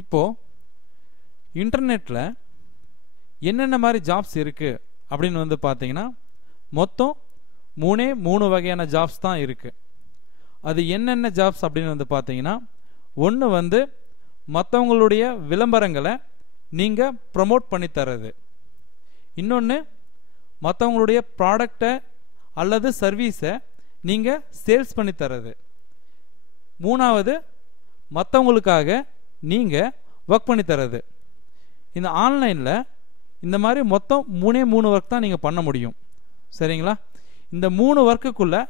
இப்போது இன்டர்நெட்டில் என்னென்ன மாதிரி ஜாப்ஸ் இருக்குது அப்படின்னு வந்து பார்த்தீங்கன்னா மொத்தம் 3 வகையான ஜாப்ஸ் தான் இருக்குது. அது என்னென்ன ஜாப்ஸ் அப்படின்னு வந்து பார்த்தீங்கன்னா, ஒன்று வந்து மற்றவங்களுடைய விளம்பரங்களை நீங்கள் ப்ரமோட் பண்ணி தர்றது, இன்னொன்று மற்றவங்களுடைய ப்ராடக்டை அல்லது சர்வீஸை நீங்கள் சேல்ஸ் பண்ணி தர்றது, மூணாவது மற்றவங்களுக்காக நீங்கள் ஒர்க் பண்ணி தர்றது. இந்த ஆன்லைனில் இந்த மாதிரி மொத்தம் 3 ஒர்க் தான் நீங்கள் பண்ண முடியும். சரிங்களா? இந்த 3 ஒர்க்குக்குள்ளே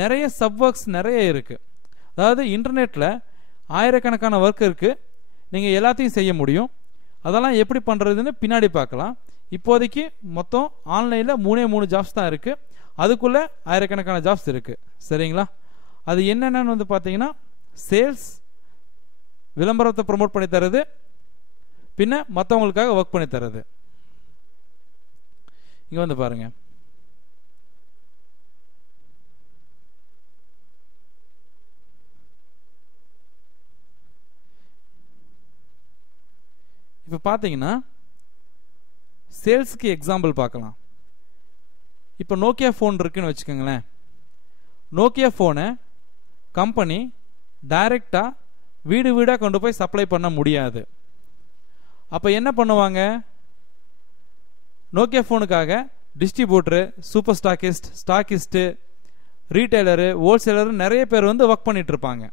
நிறைய சப் ஒர்க்ஸ் நிறைய இருக்குது. அதாவது இன்டர்நெட்டில் ஆயிரக்கணக்கான ஒர்க் இருக்குது, நீங்கள் எல்லாத்தையும் செய்ய முடியும். அதெல்லாம் எப்படி பண்ணுறதுன்னு பின்னாடி பார்க்கலாம். இப்போதைக்கு மொத்தம் ஆன்லைனில் 3 ஜாப்ஸ் தான் இருக்குது. அதுக்குள்ளே ஆயிரக்கணக்கான ஜாப்ஸ் இருக்குது. சரிங்களா? அது என்னென்னு வந்து பார்த்தீங்கன்னா, சேல்ஸ், விளம்பரத்தை ப்ரமோட் பண்ணி தரது, பின்ன மற்றவங்களுக்காக ஒர்க் பண்ணி தரது. இங்கே வந்து பாருங்க, இப்போ பார்த்தீங்கன்னா சேல்ஸுக்கு எக்ஸாம்பிள் பார்க்கலாம். இப்போ நோக்கியா ஃபோன் இருக்குன்னு வச்சுக்கோங்களேன். நோக்கியா ஃபோனை கம்பெனி டைரெக்டாக வீடு வீடாக கொண்டு போய் சப்ளை பண்ண முடியாது. அப்போ என்ன பண்ணுவாங்க? நோக்கியா ஃபோனுக்காக distributor, super stockist, stockist, retailer, wholesaler நிறைய பேர் வந்து ஒர்க் பண்ணிட்டு இருப்பாங்க.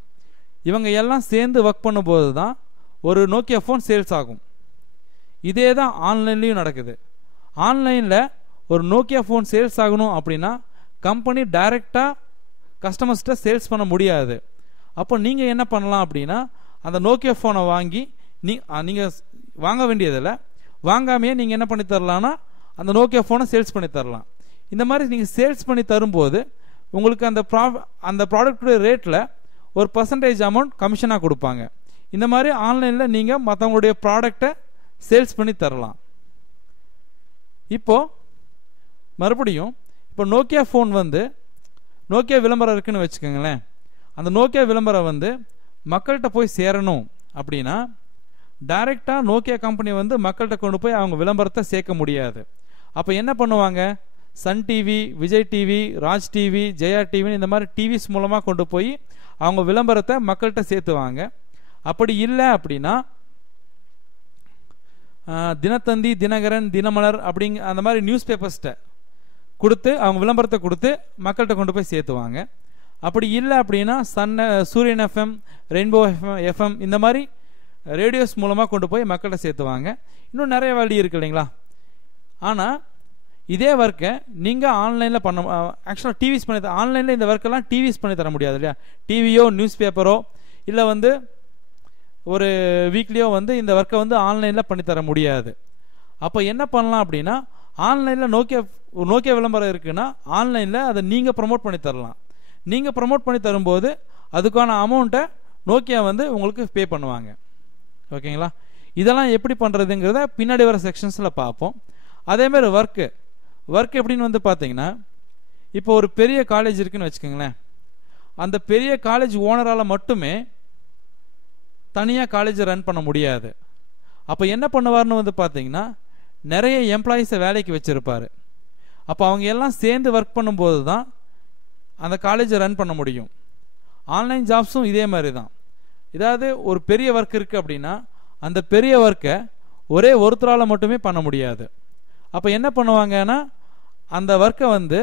இவங்க எல்லாம் சேர்ந்து ஒர்க் பண்ணும்போது தான் ஒரு நோக்கியா ஃபோன் சேல்ஸ் ஆகும். இதே தான் ஆன்லைன்லேயும் நடக்குது. ஆன்லைனில் ஒரு நோக்கியா ஃபோன் சேல்ஸ் ஆகணும் அப்படின்னா கம்பெனி டைரெக்டாக கஸ்டமர்ஸ்கிட்ட சேல்ஸ் பண்ண முடியாது. அப்போ நீங்கள் என்ன பண்ணலாம் அப்படின்னா, அந்த நோக்கியா ஃபோனை வாங்கி நீங்கள் வாங்க வேண்டியதில்லை, வாங்காமையே நீங்கள் என்ன பண்ணி தரலான்னா அந்த நோக்கியா ஃபோனை சேல்ஸ் பண்ணி தரலாம். இந்த மாதிரி நீங்கள் சேல்ஸ் பண்ணி தரும்போது உங்களுக்கு அந்த ப்ராடக்டுடைய ரேட்டில் ஒரு பர்சன்டேஜ் அமௌண்ட் கமிஷனாக கொடுப்பாங்க. இந்த மாதிரி ஆன்லைனில் நீங்கள் மற்றவங்களுடைய ப்ராடக்டை சேல்ஸ் பண்ணி தரலாம். இப்போ மறுபடியும் இப்போ நோக்கியா ஃபோன் வந்து நோக்கியா விளம்பரம் இருக்குன்னு வச்சுக்கோங்களேன். அந்த நோக்கியா விளம்பரம் வந்து மக்கள்கிட்ட போய் சேரணும் அப்படின்னா டைரெக்டாக நோக்கியா கம்பெனி வந்து மக்கள்கிட்ட கொண்டு போய் அவங்க விளம்பரத்தை சேர்க்க முடியாது. அப்போ என்ன பண்ணுவாங்க? Sun TV, Vijay TV, Raj TV, Jaya TV, இந்த மாதிரி டிவிஸ் மூலமாக கொண்டு போய் அவங்க விளம்பரத்தை மக்கள்கிட்ட சேர்த்துவாங்க. அப்படி இல்லை அப்படின்னா தினத்தந்தி, தினகரன், தினமலர் அந்த மாதிரி நியூஸ் பேப்பர்ஸ்கிட்ட கொடுத்து அவங்க விளம்பரத்தை கொடுத்து மக்கள்கிட்ட கொண்டு போய் சேர்த்துவாங்க. அப்படி இல்லை அப்படின்னா சூரியன் எஃப்எம், ரெயின்போ எஃப்எம் இந்த மாதிரி ரேடியோஸ் மூலமாக கொண்டு போய் மக்கள்கிட்ட சேர்த்துவாங்க. இன்னும் நிறைய வழி இருக்கு இல்லைங்களா? ஆனால் இதே ஒர்க்கை நீங்கள் ஆன்லைனில் பண்ண ஆக்சுவலாக டிவிஸ் பண்ணி ஆன்லைனில் இந்த ஒர்க்கெல்லாம் டிவிஸ் பண்ணி தர முடியாது இல்லையா? டிவியோ நியூஸ் பேப்பரோ இல்லை வந்து ஒரு வீக்லியோ வந்து இந்த ஒர்க்கை வந்து ஆன்லைனில் பண்ணித்தர முடியாது. அப்போ என்ன பண்ணலாம் அப்படின்னா, ஆன்லைனில் நோக்கியா விளம்பரம் இருக்குன்னா ஆன்லைனில் அதை நீங்கள் ப்ரமோட் பண்ணி தரலாம். நீங்கள் ப்ரமோட் பண்ணி தரும்போது அதுக்கான அமௌண்ட்டை நோக்கியா வந்து உங்களுக்கு பே பண்ணுவாங்க. ஓகேங்களா? இதெல்லாம் எப்படி பண்ணுறதுங்கிறத பின்னாடி வர செக்ஷன்ஸில் பார்ப்போம். அதேமாதிரி ஒர்க் எப்படின்னு வந்து பார்த்தீங்கன்னா, இப்போ ஒரு பெரிய காலேஜ் இருக்குன்னு வச்சுக்கோங்களேன். அந்த பெரிய காலேஜ் ஓனரால் மட்டுமே தனியாக காலேஜை ரன் பண்ண முடியாது. அப்போ என்ன பண்ணுவார்னு வந்து பார்த்தீங்கன்னா, நிறைய எம்ப்ளாயீஸை வேலைக்கு வச்சுருப்பார். அப்போ அவங்க எல்லாம் சேர்ந்து ஒர்க் பண்ணும்போது தான் அந்த காலேஜை ரன் பண்ண முடியும். ஆன்லைன் ஜாப்ஸும் இதே மாதிரி தான். ஏதாவது ஒரு பெரிய ஒர்க் இருக்குது அப்படின்னா அந்த பெரிய ஒர்க்கை ஒரே ஒருத்தரால் மட்டுமே பண்ண முடியாது. அப்போ என்ன பண்ணுவாங்கன்னா, அந்த ஒர்க்கை வந்து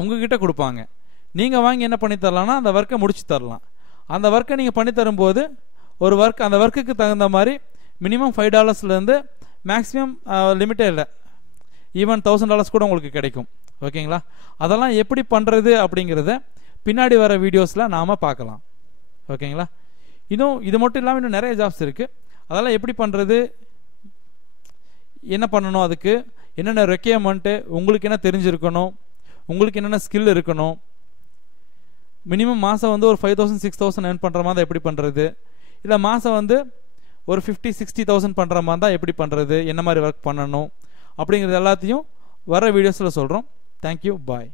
உங்ககிட்ட கொடுப்பாங்க. நீங்கள் வாங்கி என்ன பண்ணி தரலான்னா அந்த ஒர்க்கை முடிச்சு தரலாம். அந்த ஒர்க்கை நீங்கள் பண்ணி தரும்போது அந்த ஒர்க்குக்கு தகுந்த மாதிரி மினிமம் $5 மேக்ஸிமம் லிமிட்டே இல்லை, ஈவன் $1000 கூட உங்களுக்கு கிடைக்கும். ஓகேங்களா? அதெல்லாம் எப்படி பண்ணுறது அப்படிங்கிறத பின்னாடி வர வீடியோஸில் நாம் பார்க்கலாம். ஓகேங்களா? இன்னும் இது மட்டும் இல்லாமல் இன்னும் நிறைய ஜாப்ஸ் இருக்குது. அதெல்லாம் எப்படி பண்ணுறது, என்ன பண்ணணும், அதுக்கு என்னென்ன ரெக்யர்மெண்ட்டு, உங்களுக்கு என்ன தெரிஞ்சிருக்கணும், உங்களுக்கு என்னென்ன ஸ்கில் இருக்கணும், மினிமம் மாதம் வந்து ஒரு 5000 6000 earn பண்ணுற மாதிரி எப்படி பண்ணுறது, இல்லை மாதம் வந்து ஒரு 50,000 60,000 பண்ணுற மாதிரி தான் எப்படி பண்ணுறது, என்ன மாதிரி ஒர்க் பண்ணணும் அப்படிங்கிறது எல்லாத்தையும் வர வீடியோஸில் சொல்கிறோம். தேங்க்யூ, பாய்.